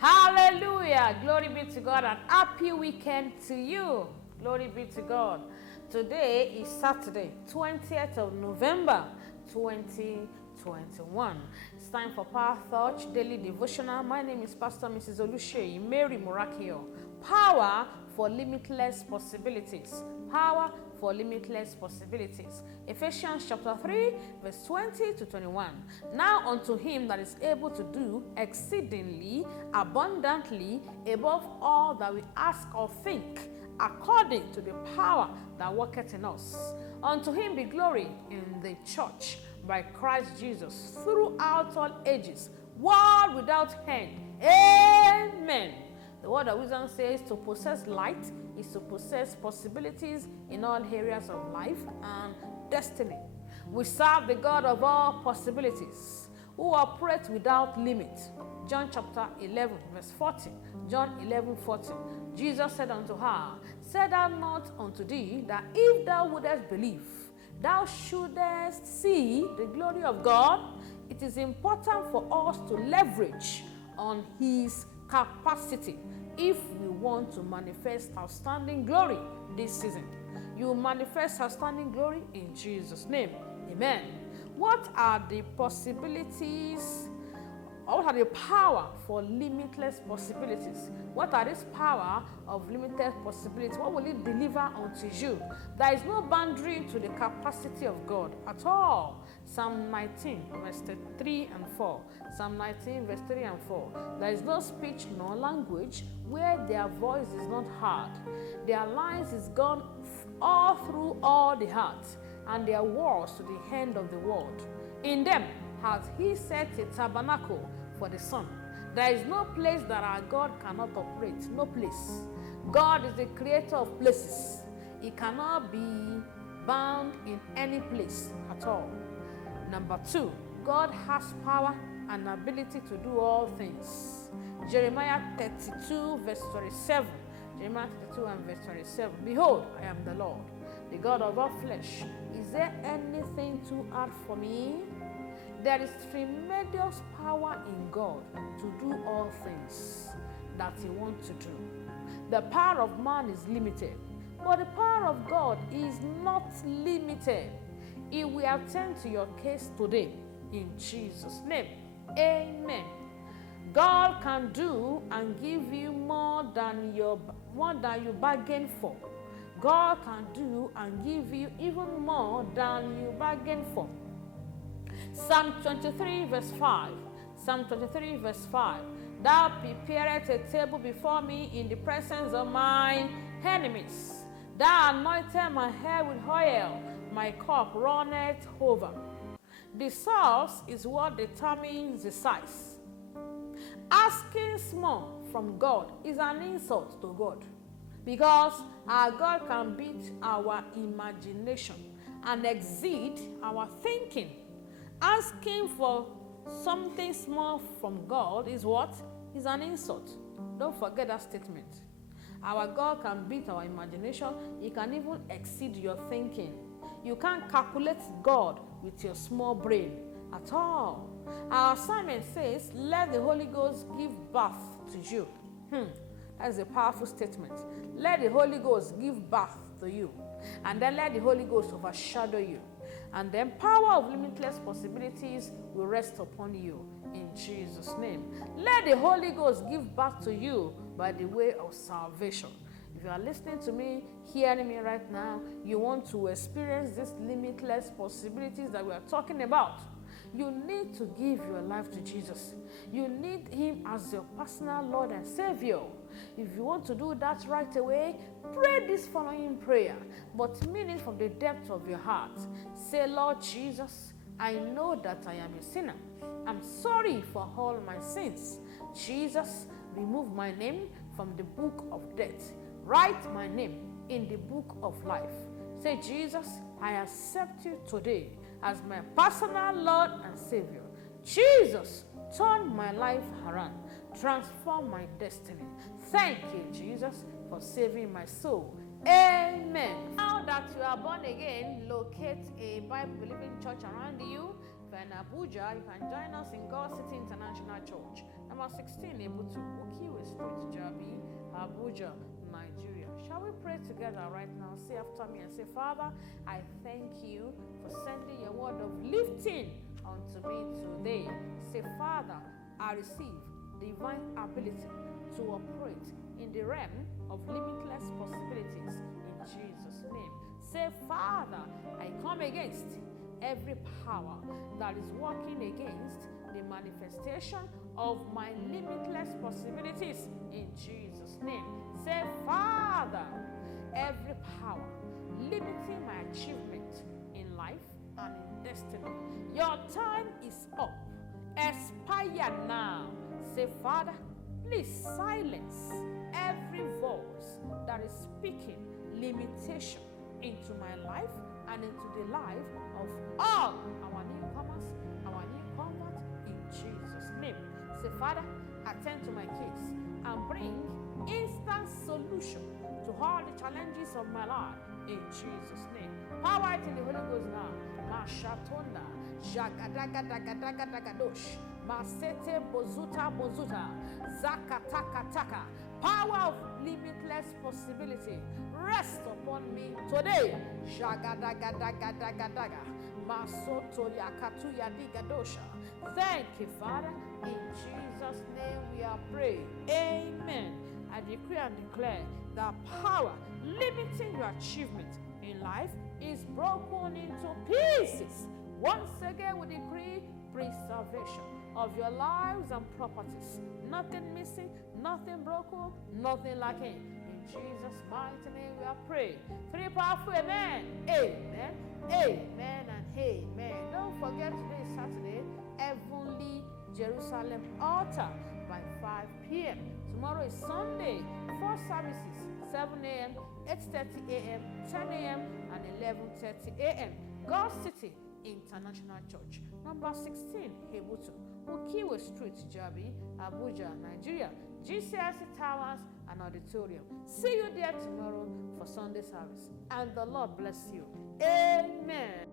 Hallelujah. Glory be to God and happy weekend to you. Glory be to God. Today is Saturday, 20th of November, 2021. It's time for Power Thought Daily Devotional. My name is Pastor Mrs. Oluseyi Mary Murakio. Power for limitless possibilities. Power for limitless possibilities. Ephesians chapter 3, verse 20 to 21. Now unto him that is able to do exceedingly abundantly above all that we ask or think, according to the power that worketh in us. Unto him be glory in the church by Christ Jesus throughout all ages, world without end. Amen. The word of wisdom says to possess light is to possess possibilities in all areas of life and destiny. We serve the God of all possibilities, who operates without limit. John chapter 11, verse 40. John 11:40. Jesus said unto her, said I not unto thee that if thou wouldest believe, thou shouldest see the glory of God? It is important for us to leverage on his capacity if we want to manifest outstanding glory this season. You will manifest outstanding glory in Jesus' name. Amen. What are the possibilities? What are the power for limitless possibilities? What are this power of limited possibilities? What will it deliver unto you? There is no boundary to the capacity of God at all. Psalm 19, verse 3 and 4. Psalm 19, verse 3 and 4. There is no speech nor language where their voice is not heard. Their lines is gone all through all the heart, and their words to the end of the world. In them hath he set a tabernacle for the sun. There is no place that our God cannot operate. No place. God is the creator of places. He cannot be bound in any place at all. Number 2, God has power and ability to do all things. Jeremiah 32, verse 27. Jeremiah 32 and verse 27. Behold, I am the Lord, the God of all flesh. Is there anything too hard for me? There is tremendous power in God to do all things that he wants to do. The power of man is limited, but the power of God is not limited. He will attend to your case today in Jesus' name. Amen. God can do and give you more than you bargain for. God can do and give you even more than you bargain for. Psalm 23 verse 5. Psalm 23 verse 5. Thou preparest a table before me in the presence of my enemies. Thou anointest my head with oil, my cup runneth over. The source is what determines the size. Asking small from God is an insult to God, because our God can beat our imagination and exceed our thinking. Asking for something small from God is what? Is an insult. Don't forget that statement. Our God can beat our imagination. He can even exceed your thinking. You can't calculate God with your small brain at all. Our assignment says, let the Holy Ghost give birth to you. That's a powerful statement. Let the Holy Ghost give birth to you. And then let the Holy Ghost overshadow you. And then power of limitless possibilities will rest upon you in Jesus' name. Let the Holy Ghost give birth to you by the way of salvation. If you are listening to me, hearing me right now, you want to experience these limitless possibilities that we are talking about, you need to give your life to Jesus. You need him as your personal Lord and Savior. If you want to do that right away, pray this following prayer, but mean it from the depth of your heart. Say, Lord Jesus, I know that I am a sinner. I'm sorry for all my sins. Jesus, remove my name from the book of death. Write my name in the book of life. Say, Jesus, I accept you today as my personal Lord and Savior. Jesus, turn my life around. Transform my destiny. Thank you, Jesus, for saving my soul. Amen. Now that you are born again, locate a Bible-believing church around you. If you're in Abuja, you can join us in God City International International Church. Number 16, Ebutu, Ukiwe Street, Jabi, Abuja, Nigeria. Shall we pray together right now? Say after me and say, Father, I thank you for sending your word of lifting unto me today. Say, Father, I receive divine ability to operate in the realm of limitless possibilities in Jesus' name. Say, Father, I come against every power that is working against the manifestation of my limitless possibilities in Jesus' name. Say, Father, every power limiting my achievement in life and in destiny, your time is up. Expire now. Say, Father, please silence every voice that is speaking limitation into my life and into the life of all our newcomers, our new converts, in Jesus' name. Say, Father, attend to my case and bring instant solution to all the challenges of my life in Jesus' name. Power it in the Holy Ghost now. Mashatonda, Jagadagadagadagadadosh, Masete Bozuta Bozuta, Zakatakataka. Power of limitless possibility rest upon me today. Shagadagadagadagadaga, Masoto Yakatu Yadigadosha. Thank you, Father. In Jesus' name we are praying. Amen. I decree and declare that power limiting your achievement in life is broken into pieces. Once again, we decree preservation of your lives and properties. Nothing missing, nothing broken, nothing lacking. In Jesus' mighty name we are praying. Three powerful amen. Amen. Amen and amen. Don't forget today is Saturday, Heavenly Jerusalem altar by 5 p.m. Tomorrow is Sunday, 4 services, 7 a.m., 8:30 a.m., 10 a.m., and 11:30 a.m. God City International Church. Number 16, Ebutu, Ukiwe Street, Jabi, Abuja, Nigeria. GCIC Towers and Auditorium. See you there tomorrow for Sunday service. And the Lord bless you. Amen.